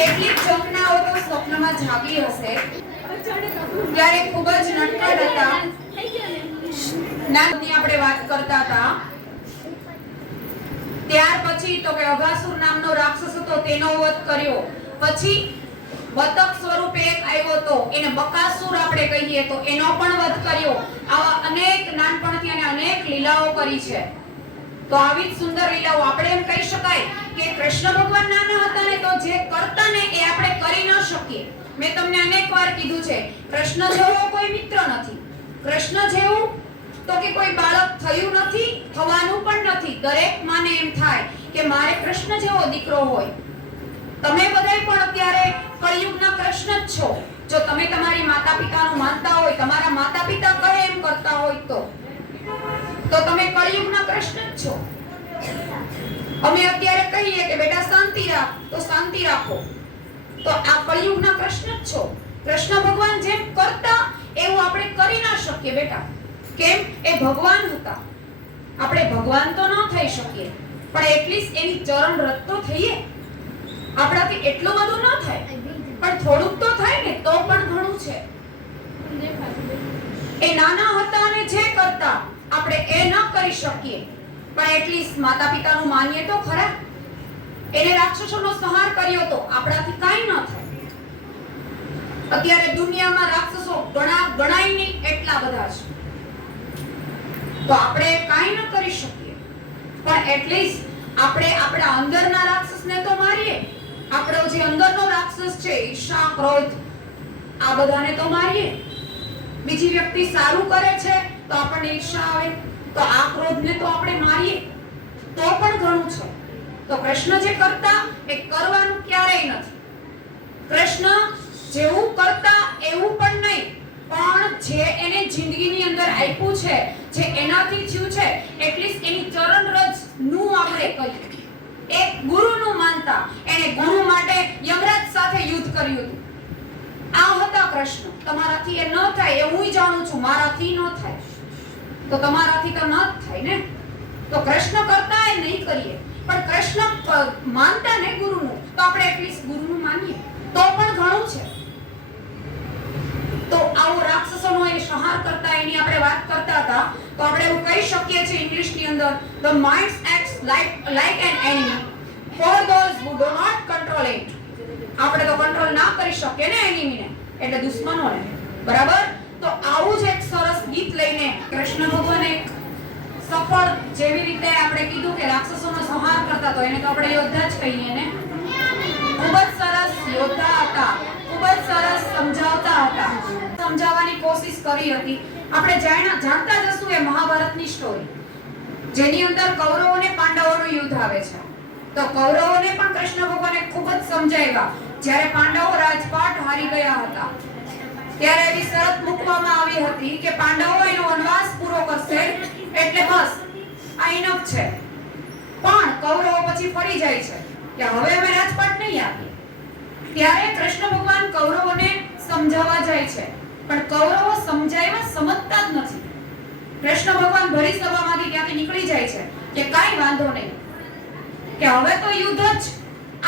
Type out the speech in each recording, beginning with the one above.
કેટલીક જમનાઓ તો સ્વપ્નમાં જાગી હશે ત્યારે ખૂબ જ નટખટ હતા. નાની આપણે વાત કરતા હતા. ત્યાર પછી તો કે અઘાસુર નામનો રાક્ષસ હતો, તેનો વધ કર્યો. પછી બતક સ્વરૂપે એક આવ્યો તો, એને બકાસુર આપણે કહીએ તો, એનો પણ વધ કર્યો. આવા અનેક નાનપણથી અને અનેક લીલાઓ કરી છે. તો આવી જ સુંદર લીલાઓ આપણે એમ કહી શકાય કે કૃષ્ણ ભગવાન નાના હતા ને તો જે કરતા ને એ આપણે કરી ન શકીએ. મેં તમને અનેક વાર કીધું છે, કૃષ્ણ જેવો કોઈ મિત્ર નથી. કૃષ્ણ જેવું તો કે કોઈ બાળક થયું નથી, થવાનું પણ નથી. દરેક માને એમ થાય કે મારે કૃષ્ણ જેવો દીકરો હોય. તમે બધાય પણ અત્યારે કળિયુગના કૃષ્ણ જ છો. જો તમે તમારી માતા પિતાનું માનતા હોય, તમારા માતા પિતા કહે એમ કરતા હોય તો તમે કળિયુગના કૃષ્ણ જ છો. અમે અત્યારે કહીએ કે બેટા શાંતિ રાખ તો શાંતિ રાખો, તો આ કળિયુગના કૃષ્ણ જ છો. કૃષ્ણ ભગવાન જેમ કરતા એવું આપણે કરી ના શકીએ બેટા. કેમ? એ ભગવાન હતા. આપણે ભગવાન તો ન થઈ શકીએ, પણ એટલીસ્ટ એની ચરણ રત તો થઈએ. આપણાથી એટલું બધું ન થાય, પણ થોડુંક તો થાય ને તો પણ ઘણું છે. એ નાના હતા અને જે કરતા આપણે એ ન કરી શકીએ, પણ એટલીસ્ટ માતા પિતાનું માનીએ તો ખરા. એને રાક્ષસોનો સંહાર કર્યો તો આપણાથી કાઈ ન થાય. અત્યારે દુનિયામાં રાક્ષસો ગણાય નહીં એટલા બધા છે, તો આપણે કાઈ ન કરી શકીએ, પણ એટલીસ્ટ આપણે આપણા અંદરના રાક્ષસને તો મારીએ. આપણો જે અંદરનો રાક્ષસ છે, ઈર્ષા, ક્રોધ, આ બધાને તો મારીએ. બીજી વ્યક્તિ સારું કરે છે તો આપણને ઈર્ષા આવે, તો આ ક્રોધને તો આપણે મારીએ, તો પણ ઘણું છે. તો કૃષ્ણ જે કરતા એ કરવાનું ક્યારેય નથી. કૃષ્ણ જેવું કરતા એવું પણ નહીં, પણ જે એને જિંદગીની અંદર આપ્યું છે, જે એનાથી થયું છે, એટલીસ્ટ એની ચરણ રજ નું આપણે કહીએ. એક ગુરુનું માનતા, એને ગુરુ માટે યમરાજ સાથે યુદ્ધ કર્યું હતું. આ હતા કૃષ્ણ. તમારાથી એ ન થાય એ હું જાણું છું, મારાથી ન થાય તો તમારાથી તો ન જ થાય ને. તો કૃષ્ણ કરતા એ નહીં કરીએ, પણ કૃષ્ણ માનતા ને ગુરુનું, તો આપણે એટલીસ્ટ ગુરુનું માનીએ તો પણ ઘણું છે. તો આવો રાક્ષસોનો એ સંહાર કરતા એની આપણે વાત કરતા હતા. તો આપણે એવું કહી શકીએ છીએ ઇંગ્લિશની અંદર, the mind acts like an enemy for those who do not control it. આપણે તો કંટ્રોલ ના કરી શકીએ ને એનિમીને, એટલે દુશ્મનોને, બરાબર. તો આવું જ એક સરસ ગીત લઈને કૃષ્ણ ભગવાને સફળ, જેવી રીતે આપણે કીધું કે રાક્ષસોનો સંહાર કરતા, તો એને તો આપણે યોદ્ધા જ કહીએ ને. ખૂબ જ સરસ યોદ્ધા હતા, ખૂબ જ સરસ સમજાવતા હતા, સમજાવવાની કોશિશ કરી હતી. આપણે જાણતા જશું એ મહાભારતની સ્ટોરી, જેની અંદર કૌરવો અને પાંડવોનું યુદ્ધ આવે છે. તો કૌરવોને પણ કૃષ્ણ ભગવાને ખૂબ જ સમજાવ્યા. જ્યારે પાંડવો રાજપાટ હારી ગયા હતા, ત્યારે એવી શરત મૂકવામાં આવી હતી કે પાંડવો એનો વનવાસ પૂરો કરશે એટલે બસ આ ઇનફ છે. પણ કૌરવો પછી ફરી જાય છે કે હવે અમે રાજપાટ નહીં આપીએ. ત્યારે કૃષ્ણ ભગવાન કૌરવોને સમજાવવા જાય છે, પણ કૌરવો સમજાવ્યા સમજતા જ નથી. કૃષ્ણ ભગવાન ભરી સભામાંથી ત્યાંથી નીકળી જાય છે કે કાઈ વાંધો નહીં, કે હવે તો યુદ્ધ જ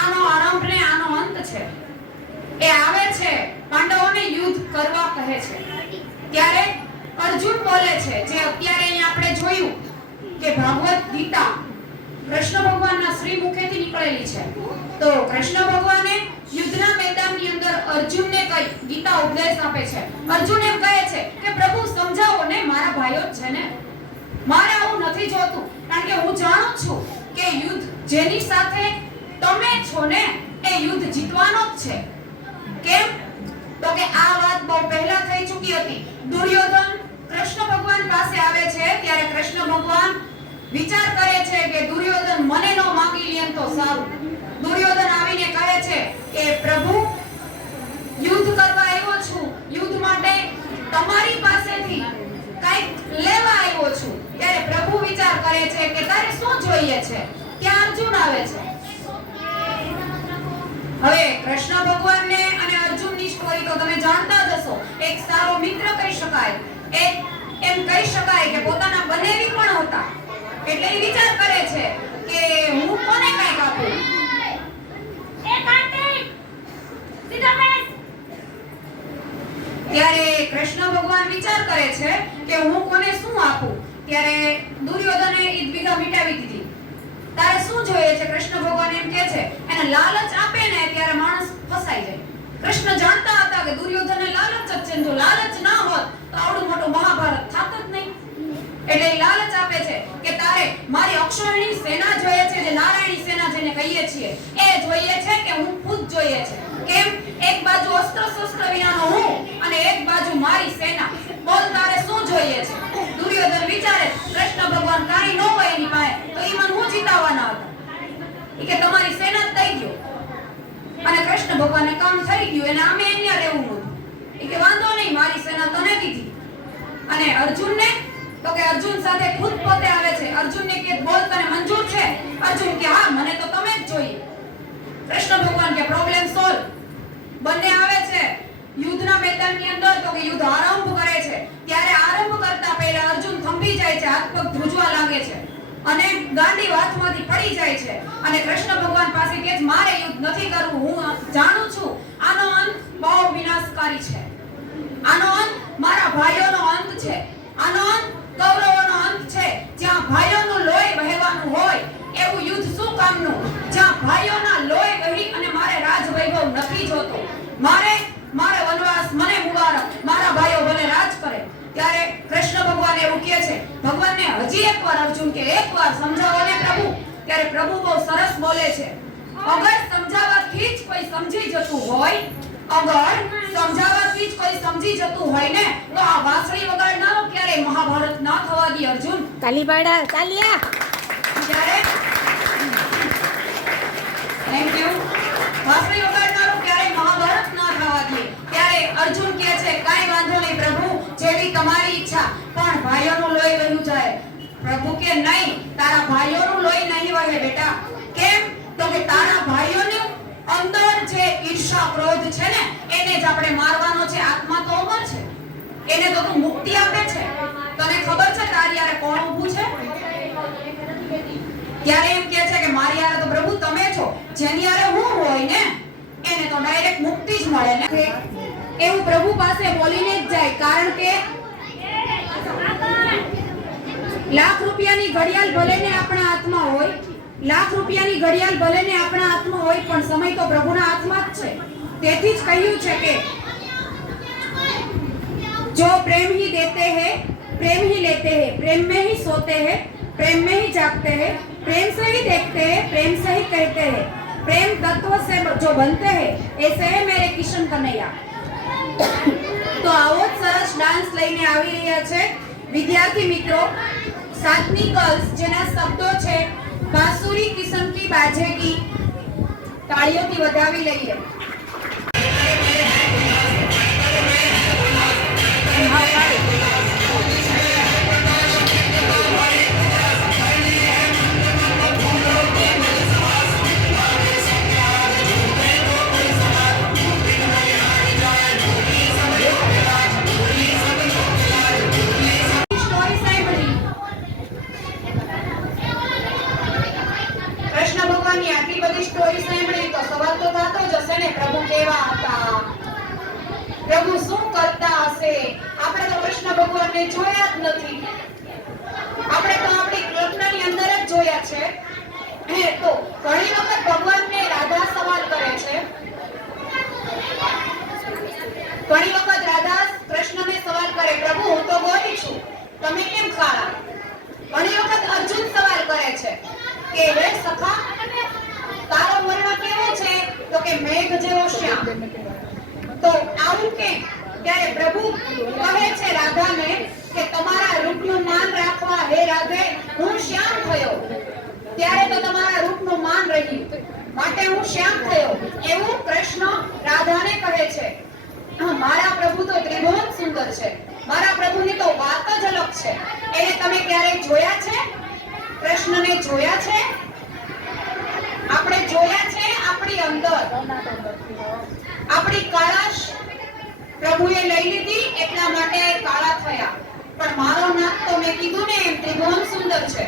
આનો આરંભ ને આનો અંત છે. એ આવે છે, પાંડવોને યુદ્ધ કરવા કહે છે. ત્યારે અર્જુન બોલે છે, જે અત્યારે અહીં આપણે જોયું કે ભાગવત ગીતા કૃષ્ણ ભગવાનના શ્રી મુખેથી નીકળેલી છે. તો કૃષ્ણ ભગવાને યુદ્ધના મેદાનની અંદર અર્જુનને કઈ ગીતા ઉપદેશ આપે છે. અર્જુન એમ કહે છે કે પ્રભુ સમજાવો ને, મારા ભાઈઓ જ છે ને, મારે આવું નથી જોતું. કારણ કે હું જાણું છું કે યુદ્ધ જેની સાથે તમે છો ને એ યુદ્ધ જીતવાનો જ છે. કેમ? તો કે આ વાત બહુ પહેલા થઈ ચૂકી હતી. દુર્યોધન કૃષ્ણ ભગવાન પાસે આવે છે, ત્યારે કૃષ્ણ ભગવાન વિચાર કરે છે કે દુર્યોધન મને નો માંગી લે તો સારું. દુર્યોધન આવીને કહે છે કે પ્રભુ, યુદ્ધ કરવા આવ્યો છું, યુદ્ધ માટે તમારી પાસેથી કંઈક લેવા આવ્યો છું. ત્યારે પ્રભુ વિચાર કરે છે કે તારે શું જોઈએ છે. ત્યાં અર્જુન આવે છે. હવે કૃષ્ણ ભગવાનને અને અર્જુનની સ્ટોરી તો તમે જાણતા જ હશો. એક સારો મિત્ર કહી શકાય, એક એમ કહી શકાય કે પોતાના બનેવી પણ હતા. એટલે એ વિચાર કરે છે કે હું કોને કંઈક આપું. કૃષ્ણ ભગવાન વિચાર કરે છે કે હું કોને શું આપું, ત્યારે દુર્યોધને ઈ દ્વિધા મિટાવી દીધી. તારે શું જોઈએ છે? કૃષ્ણ ભગવાન એમ કહે છે, એને લાલચ આપે ને ત્યારે માણસ ફસાઈ જાય. કૃષ્ણ જાણતા હતા કે દુર્યોધનને લાલચ જ છે, જો લાલચ ના હોત તો આવડું મોટું મહાભારત થાત જ નહીં. એટલે લાલચ આપે છે કે તારે મારી અક્ષરણી સેના જોઈએ છે, જે નારાયણી સેના જેને કહીએ છીએ એ જોઈએ છે કે હું ખુદ જોઈએ છે. કેમ? એક બાજુ અસ્ત્ર શસ્ત્ર વિનાનો હું અને એક બાજુ મારી સેના. બોલ તારે શું જોઈએ છે? દુર્યોધન વિચારે કૃષ્ણ ભગવાન કાઈ ન હોય એની પાસે તો ઈ મને હું જીતાવાના હતા. ઈ કે તમારી સેના જ દઈ દો. અને કૃષ્ણ ભગવાનને કામ થઈ ગયું, એને આમે અહીંયા રહેવું નહોતું. ઈ કે વાંધો નહીં, મારી સેના તને દીધી. અને અર્જુનને તો કે અર્જુન સાથે ખુદ પોતે આવે છે. અર્જુનને કે બોલ તને મંજૂર છે? અર્જુન કે હા, મને તો તમે જ જોઈએ. કૃષ્ણ ભગવાન કે પ્રોબ્લેમ સોલ્વ. બંને આવે છે યુદ્ધના મેદાનની અંદર, તો કે યુદ્ધ આરંભ કરે છે. ત્યારે આરંભ કરતા પહેલા અર્જુન થંભી જાય છે, હાથ પગ ધ્રુજવા લાગે છે અને ગાંડી હાથમાંથી પડી જાય છે. અને કૃષ્ણ ભગવાન પાસે કહે છે મારે યુદ્ધ નથી કરવું, હું જાણું છું આનો અંત બહુ વિનાશકારી છે. આનો અંત મારા ભાઈઓનો અંત છે. આનો અંત કૌરવોનો અંત છે. જ્યાં ભાઈઓનું લોહી વહેવાનું હોય એવું યુદ્ધ શું કામનું? જ્યાં ભાઈઓના લોહી વહી અને મારે રાજવૈભવ નથી જોતો. મારે વનવાસ, મને મુબારક, મારા ભાઈઓ ભલે રાજ કરે. ત્યારે કૃષ્ણ ભગવાન એવું કહે છે, ભગવાનને હજી એકવાર અર્જુન કે એકવાર સમજાવો ને પ્રભુ. ત્યારે પ્રભુ બહુ સરસ બોલે છે, અગર સમજાવવાથી જ કોઈ સમજી જતું હોય, અગર સમજાવવાથી જ કોઈ સમજી જતું હોય ને તો આ વાંસળી વગાડનારો ક્યારે મહાભારત ના થવા દે. અર્જુન તાલી પાડા, તાલિયા. ત્યારે થેન્ક યુ. વાંસળી વગાડનારો ક્યારે મહાભારત ના થવા દે. ત્યારે અર્જુન કહે છે કાઈ વાંધો નહીં પ્રભુ, જેવી તમારી ઈચ્છા, પણ ભાઈઓનું લોહી વહેવું જાય. પ્રભુ કે નહીં, તારા ભાઈઓનું લોહી નહીં વહે બેટા. કેમ? તો કે તારા ભાઈઓનું અંદર જે ઈર્ષા ક્રોધ છે ને એને જ આપણે મારવાનો છે. આત્મા તો અમર છે, એને તો તું મુક્તિ આપે છે. તને ખબર છે તારી યારે કોણ ઊભું છે? ત્યારે એમ કહે છે કે મારી યારે તો પ્રભુ તમે છો. જેની યારે હું હોય ને એને તો ડાયરેક્ટ મુક્તિ જ મળે ને. એવું પ્રભુ પાસે બોલીને જ જાય. કારણ કે લાખ રૂપિયાની ઘડિયાળ ભલે ને આપણા હાથમાં હોય, લાખ રૂપિયાની ઘડિયાળ ભલે ને આપણા હાથમાં હોય, પણ સમય તો પ્રભુના હાથમાં જ છે. તેથી જ કહ્યું છે કે जो प्रेम ही देते हैं प्रेम ही लेते हैं, प्रेम में ही सोते हैं, प्रेम में ही जागते हैं, प्रेम से ही देखते हैं, प्रेम से ही कहते हैं, प्रेम तत्व से जो बनते हैं ऐसे है मेरे किशन कन्हैया. તો આવો જ સરસ ડાન્સ લઈને આવી રહ્યા છે વિદ્યાર્થી મિત્રો. સાતમી ગર્લ્સ જેના શબ્દો છે બાંસુરી કિશન કી બાજેગી. તાળીઓથી વધાવી લઈએ. પ્રભુ શું કરતા હશે? આપણે તો કૃષ્ણ ભગવાનને જોયા જ નથી. આપણે તો આપણી કલ્પનાની અંદર જ જોયા છે. તો ઘણી વખત ભગવાનને રાધા સવાલ કરે છે. ઘણી વખત રાધા કૃષ્ણને સવાલ કરે, પ્રભુ હું તો ગોરી છું, તમે કેમ કાળા? ઘણી વખત અર્જુન સવાલ કરે છે કે હે સખા તારો વર્ણ કેવો છે? તો કે મેઘ જેવો શ્યામ. તો આવું કે ત્યારે પ્રભુ કહે છે રાધાને કે તમારા રૂપનું માન રાખવા હે રાધે હું શ્યામ થયો. ત્યારે તો તમારા રૂપનું માન રહ્યું માટે હું શ્યામ થયો. એવું કૃષ્ણ રાધાને કહે છે. મારા પ્રભુ તો ત્રિભુવન સુંદર છે. મારા પ્રભુની તો વાત જ અલગ છે. એને તમે ક્યારેય જોયા છે? કૃષ્ણને જોયા છે? આપણે જોયા છે આપણી અંદર. આપણી કાળાશ પ્રભુએ લઈ લીધી એટલા માટે કાળા થયા. પણ મારો નાક તો મેં કીધું ને એમ ત્રિભુવન સુંદર છે.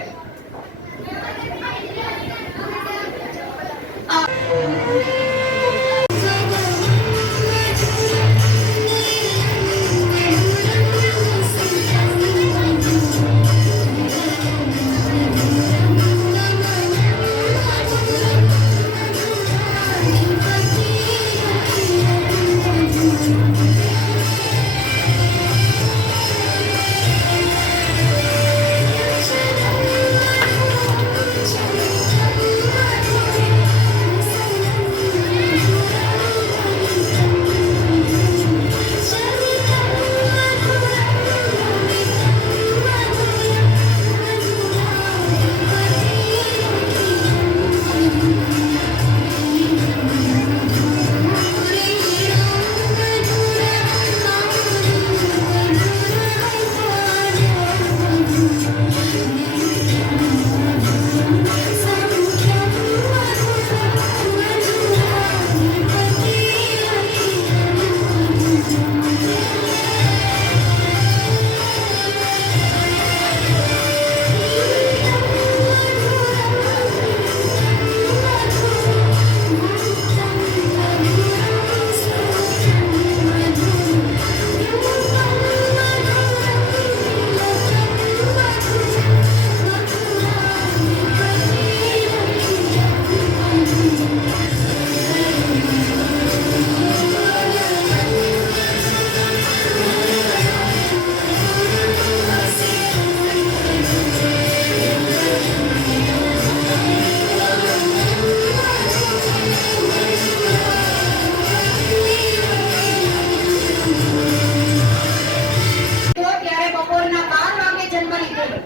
ત્યારે બપોરના 12 વાગે જન્મ લીધેલો.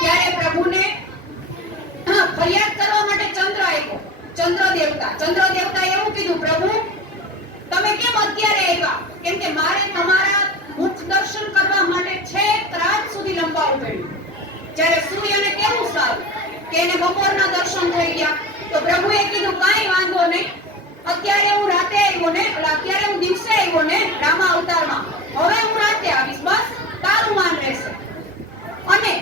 ત્યારે પ્રભુને ફરિયાદ કરવા માટે ચંદ્ર આવ્યો. ચંદ્ર દેવતા એવું કીધું, પ્રભુ તમે કેમ અત્યારે આવ્યા? કેમ કે મારે તમારા મુખ દર્શન કરવા માટે છેક રાત સુધી લંબાવવું પડ્યું. જ્યારે સૂર્યને કેવું સારું કે એને બપોરના દર્શન થઈ ગયા, તો પ્રભુએ કીધું કાંઈ વાંધો નહીં, અત્યારે હું રાતે આવ્યો ને, અત્યારે હું દિવસે આવ્યો ને રામા અવતારમાં, હવે હું રાતે આવીશ, બસ તારું માન રહેશે. અને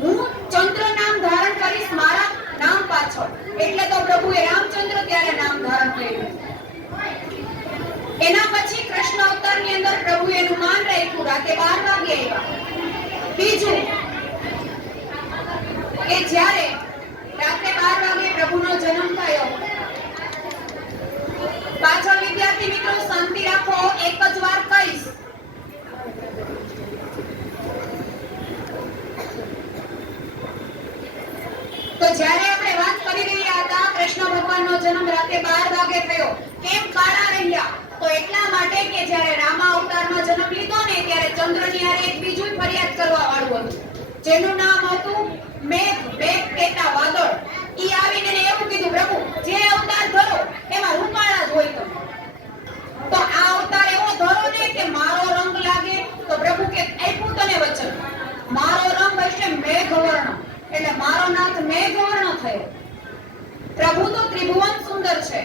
હું ચંદ્ર નામ ધારણ કરીશ મારા નામ પાછળ. એટલે તો પ્રભુએ રામચંદ્ર ત્યારે નામ ધારણ કર્યું. એના પછી કૃષ્ણ અવતારની અંદર પ્રભુ એનું માન રાખ્યું, રાતે 12 વાગે આવ્યા. બીજું કે જ્યારે રાતે 12 વાગે પ્રભુનો જન્મ થયો, પાછળ વિદ્યાર્થી મિત્રો શાંતિ રાખો, એક જ વાર કહીશ. તો જ્યારે આપણે વાત કરી રહ્યા હતા કૃષ્ણ ભગવાનનો જન્મ રાતે 12 વાગે થયો, કેમ કાળા રહ્યા? તો એટલા માટે કે જ્યારે રામા અવતારમાં જન્મ લીધો ને ત્યારે ચંદ્રની હારે એક બીજું ફરિયાદ કરવા વાળું હતું, જેનું નામ હતું મેઘ કેટા વાદળ. ઈ આવીને એવું કીધું, પ્રભુ જે અવતાર ધરો એમાં રૂપાળા જ હોય તમે, તો આ અવતાર એવો ધરો ને કે મારો રંગ લાગે. તો પ્રભુ કે આપ્યું તને વચન, મારો રંગ હશે મેઘવર્ણ, એટલે મારો નાથ મેઘવર્ણ થયો. પ્રભુ તો ત્રિભુવન સુંદર છે.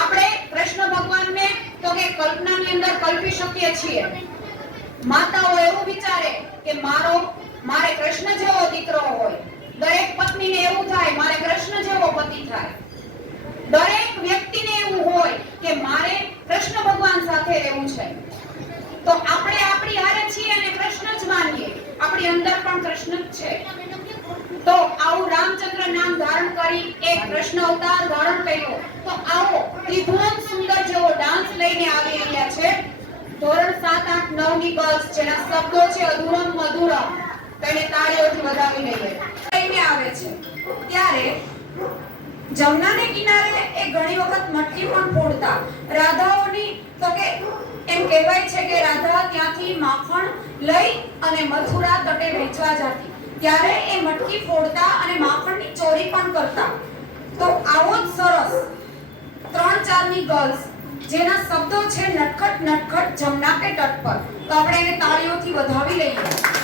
આપણે કૃષ્ણ ભગવાનને તો કે કલ્પનાની અંદર કલ્પી શકીએ છીએ. માતાઓ એવું વિચારે કે મારે કૃષ્ણ જેવો દીકરો હોય. દરેક પત્નીને એવું થાય મારે કૃષ્ણ જેવો પતિ થાય. દરેક વ્યક્તિને એવું હોય કે મારે કૃષ્ણ ભગવાન સાથે રહેવું છે. તો આપણે આપણી હારે છીએ અને કૃષ્ણ જ માનીએ, આપણી અંદર પણ કૃષ્ણ જ છે. તો આવું રામચંદ્ર નામ ધારણ કરી એક કૃષ્ણ અવતાર ધારણ કર્યો. તો આવો ત્રિભુવન સુંદર જેવો ડાન્સ લઈને આવી રહ્યા છે ધોરણ 7, 8, 9 ની ગર્લ્સ, જેના શબ્દો છે અધૂરમ મધુરમ. તેને તાળીઓથી વધાવી લઈએ. લઈને આવે છે ત્યારે જમનાને કિનારે એ ઘણી વખત મટકી પણ ફોડતા. રાધાઓની તો કે એમ કહેવાય છે કે રાધા ત્યાંથી માખણ લઈ અને મથુરા તટે વેચવા જતી, ત્યારે એ મટકી ફોડતા અને માખણની ચોરી પણ કરતા. તો આવો જ સરસ 3-4 ની ગર્લ્સ, જેના શબ્દો છે નટખટ નટખટ જમના કે તટ પર. તો આપણે એને તાળીઓથી વધાવી લઈએ.